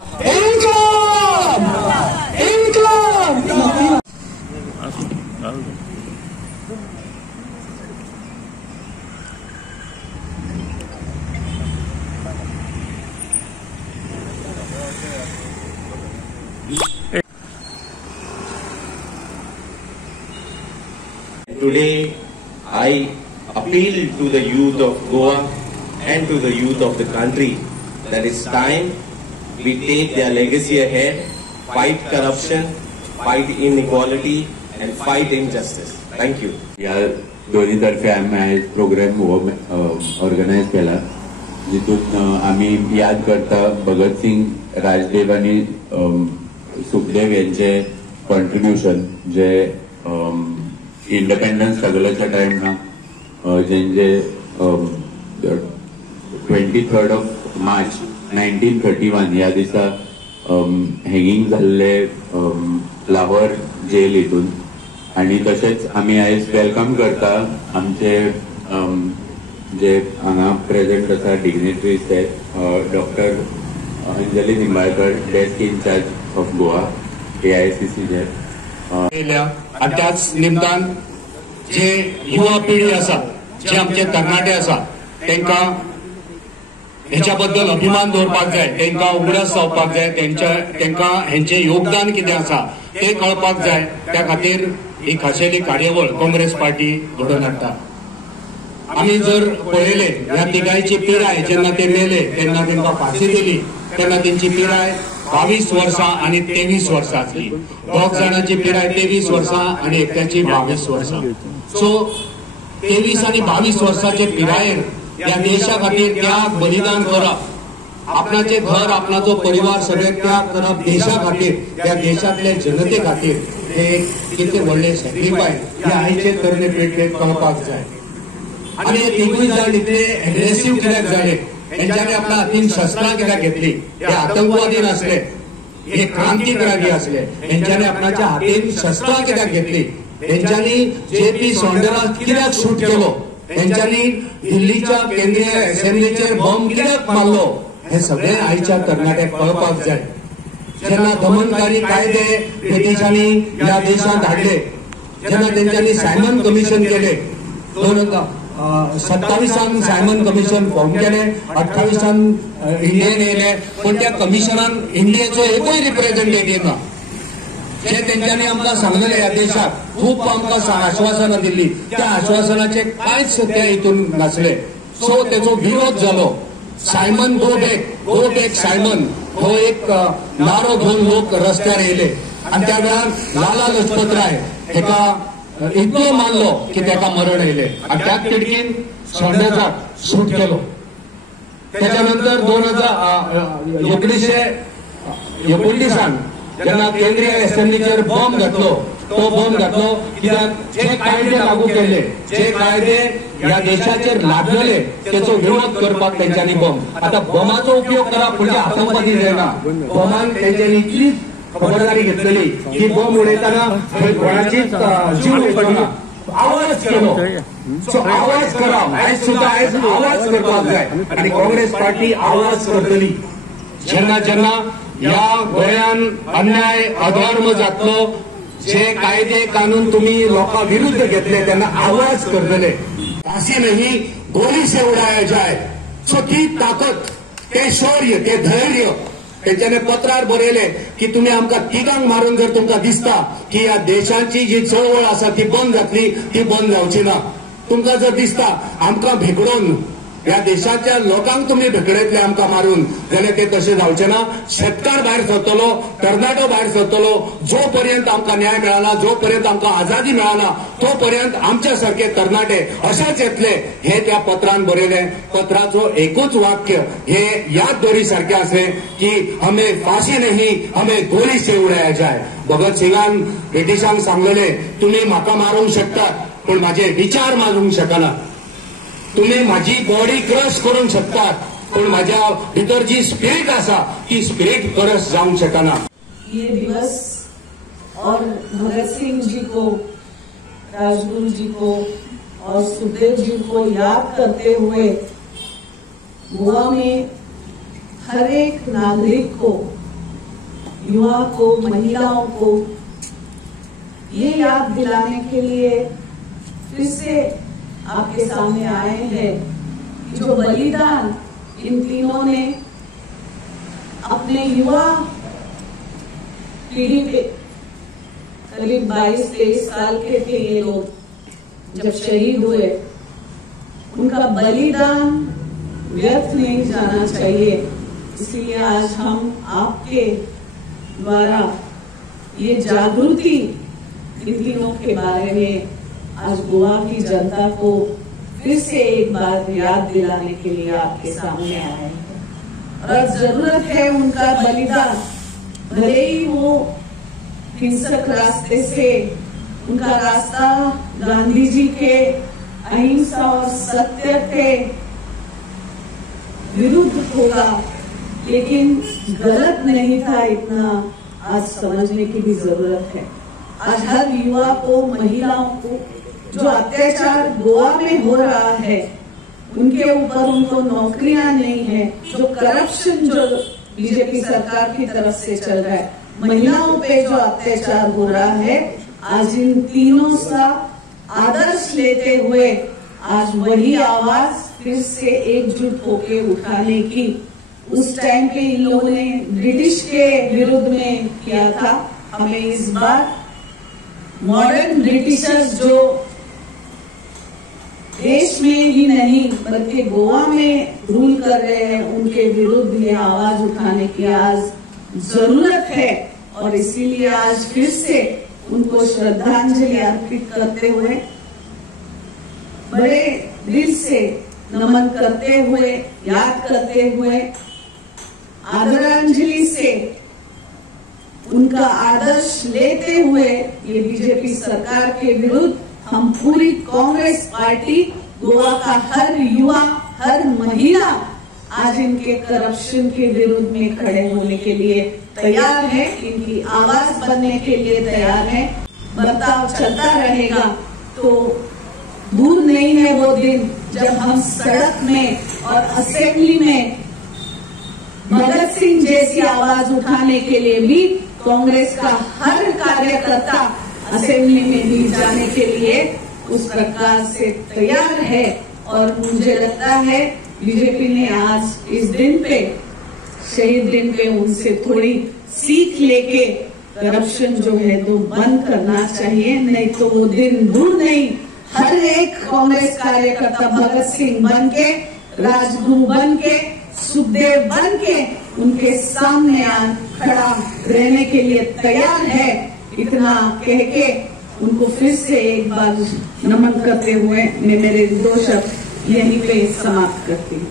Today, I appeal to the youth of Goa and to the youth of the country that it's time we take their legacy ahead, fight corruption, fight inequality, and fight injustice. Thank you. या दोन्ही तर्फे आम्ही programme organise केला जितून आम्ही याद करता भगतसिंग, राजदेव आणि सुखदेव यांचे कॉन्ट्रीब्युशन जे इंडिपेंडन्स स्ट्रगलाच्या टाइमना जेंचे 23rd of March 1931 या दिसा हँगिंग जाल्ले लाहोर जेल हितून आणि तशेंच आम्ही आयज वेलकम करता आमचे जे हांगा प्रेझेंट आसा डिग्नेटरीज ते doctor Anjali Nimbalkar, desk incharge of Goa AICC जे आणि त्याच निमतान जे युवा पिढी आसा, जे आमचे तरणाटे आसा तांकां हेच्या बद्दल अभिमान दवरपाक जाय, तांकां उगडास जावपाक जाय, तांकां हेंचे योगदान कितें आसा ते कळपाक जाय. त्या खातीर ही खाशेली कार्यावळ काँग्रेस पार्टी घडोवन हाडटा. आमी जर पळयले ह्या तिगांयची पिराय जेन्ना ते मेले तेन्ना तांकां फाशी दिली तेन्ना तेंची पिराय 22 वर्सां आणि 23 वर्सां आसली. दोग जाणांची पिराय 23 वर्सां आणि एकट्याची 22 वर्सां. सो 23 आणि 22 वर्सांचे पिरायेर या देशा खातीर त्याग बलिदान करप, आपणाचे घर, आपणाचो परिवार सगळे त्याग करप देशा खातीर, त्या देशातल्या जनते खातीर हे कितें व्हडले सॅक्रिफायस हे आयचे तरणे पिळगेक कळपाक जाय. आणि हे तिगूय जाण इतले एग्रेसिव्ह कित्याक जाले, हेंच्यांनी आपल्या हातीन शस्त्रां कित्याक घेतली, हे आतंकवादी नासले, हे क्रांतिकारी असले. हेंच्यांनी आपणाच्या हातीन शस्त्रां कित्याक घेतली, हेंच्यांनी JP सोंडेराक कित्याक शूट केलो, हेंच्यांनी दिल्लीच्या केंद्रीय असेंब्लीचेर बॉम्ब कित्याक मारलो, हे सगळे आयच्या तरणाट्याक कळपाक जाय. जेन्ना दमनकारी कायदे ब्रिटिशांनी ह्या देशांत हाडले, जेन्ना तेंच्यांनी सायमन कमिशन केले, 27 सायमन कमिशन फॉर्म केले, 28 इंडियन येयले, पण त्या कमिशनान इंडियेचो एकूय रिप्रेझेंटेटिव्ह ना. जे तेंच्यांनी आमकां सांगलेले ह्या देशात खूप आमकां आश्वासनां दिल्ली, त्या आश्वासनाचे कांयच ते हितून नासले. सो तेचो विरोध जालो. सायमन गो बॅक सायमन हो एक नारो घेवन लोक रस्त्यार येयले आणि त्या वेळार लाला लजपत राय हेका इतलो मानलो की तेका मरण येयले आणि त्याच तिडकीन सोंडेराक शूट केलो. त्याच्यानंतर 1919 जेन्ना केंद्रीय असेंब्लीचेर बॉम्ब घातलो, तो बॉम्ब घातलो कित्याक जे कायदे लागू केले, जे कायदे ह्या देशाचेर लादलेले तेचो विरोध करपाक तेंच्यांनी बॉम्ब. आता बॉम्बाचो उपयोग करप म्हणजे आतंकवादी जायना. बॉम्बान तेंच्यांनी इतलीच खबरदारी घेतलेली की बॉम्ब उडयतना कोणाचीच जीव वयचो ना. आवाज केलो. सो आवाज करप आयज सुद्धा आवाज करपाक जाय आणि काँग्रेस पार्टी आवाज करतली. जेन्ना जेन्ना या गोंयान अन्याय अधर्म जातलो, जे कायदे कानून तुम्ही लोकां विरुद्ध घेतले तेन्ना आवाज करतले. फांसी नहीं गोली से उड़ाया जाए. सो ती ताकद, ते शौर्य, ते धैर्य तेंच्यानी पत्रार बरयले की तुम्ही आमकां तिगांक मारून जर तुमकां दिसता की या देशाची जी चळवळ आसा ती बंद जातली, ती बंद जावची ना. तुमकां जर दिसता आमकां भेकडोवन या देशाच्या लोकांक तुम्ही भेकडेतले आमकां मारून, जाल्यार ते तशें जावचें ना. शेतकार भायर सरतलो, तरणाटो भायर सरतलो. जो पर्यंत आमकां न्याय मेळना, जो पर्यंत आमकां आजादी मेळना, तो पर्यंत आमच्या सारखे तरणाटे अशेच येतले हे त्या पत्रान बरयले. पत्राचो एकूच वाक्य हे याद दवरी सारखे आसले की हमें फाशी नहीं, हमें गोली से उड़ाया जाए. भगत सिंगान ब्रिटिशांक सांगलेले तुम्ही म्हाका मारूंक शकतात पण माझे विचार मारूंक शकना. तुम्ही माझी बॉडी क्रश करूंक शकतात पण माझ्या भितर जी स्पिरिट आसा ती स्पिरिट क्रश जाऊंक शकना. ये दिवस और भगत सिंह जी को, राजगुरु जी को और सुखदेव जी को याद करते हुए गोवा में हर एक नागरिक को युवा को, महिलाओं को ये याद दिलाने के लिए फिर से आपके सामने आए हैं कि जो बलिदान इन तीनों ने अपने युवा पीढ़ी पे, करीब 22-23 साल के थे ये लोग जब शहीद हुए, उनका बलिदान व्यर्थ नहीं जाना चाहिए। इसलिए आज हम आपके द्वारा ये जागृति इन तीनों के बारे में आज गोवा की जनता को फिर से एक बार याद दिलाने के लिए आपके सामने आए हैं। और जरूरत है उनका बलिदान, भले ही वो हिंसक रास्ते से, उनका रास्ता गांधी जी के अहिंसा और सत्य के विरुद्ध होगा, लेकिन गलत नहीं था, इतना आज समझने की भी जरूरत है। आज हर युवा को, महिलाओं को जो अत्याचार गोवा में हो रहा है, उनके ऊपर उनको नौकरियां नहीं है, जो करप्शन जो बीजेपी सरकार की तरफ से चल रहा है, महिलाओं पे जो अत्याचार हो रहा है, आज इन तीनों का आदर्श लेते हुए आज वही आवाज फिर से एकजुट होके उठाने की, उस टाइम पे इन लोगों ने ब्रिटिश के विरुद्ध में किया था, हमें इस बार मॉडर्न ब्रिटिशर्स जो देश में ही नहीं बल्कि गोवा में रूल कर रहे हैं, उनके विरुद्ध ये आवाज उठाने की आज जरूरत है। और इसीलिए आज फिर से उनको श्रद्धांजलि अर्पित करते हुए, बड़े दिल से नमन करते हुए, याद करते हुए, आदरांजलि से उनका आदर्श लेते हुए ये बीजेपी सरकार के विरुद्ध हम पूरी कांग्रेस पार्टी, गोवा का हर युवा, हर महिला आज इनके करप्शन के विरुद्ध में खड़े होने के लिए तैयार है, इनकी आवाज बनने के लिए तैयार है। बर्ताव चलता रहेगा तो दूर नहीं है वो दिन जब हम सड़क में और असेंबली में भगत सिंह जैसी आवाज उठाने के लिए भी कांग्रेस का हर कार्यकर्ता असेंबली में भी जाने के लिए उस प्रकार से तैयार है। और मुझे लगता है बीजेपी ने आज इस दिन पे, शहीद दिन पे, उनसे थोड़ी सीख लेके करप्शन जो है तो बंद करना चाहिए, नहीं तो वो दिन दूर नहीं। हर एक कांग्रेस कार्यकर्ता भगत सिंह बन के, राजगुरु बन के, सुखदेव बन के उनके सामने खड़ा रहने के लिए तैयार है। इतना कह के उनको फिर से एक बार नमन करते हुए मैं मेरे 2 शब्द यहीं पे समाप्त करती हूँ।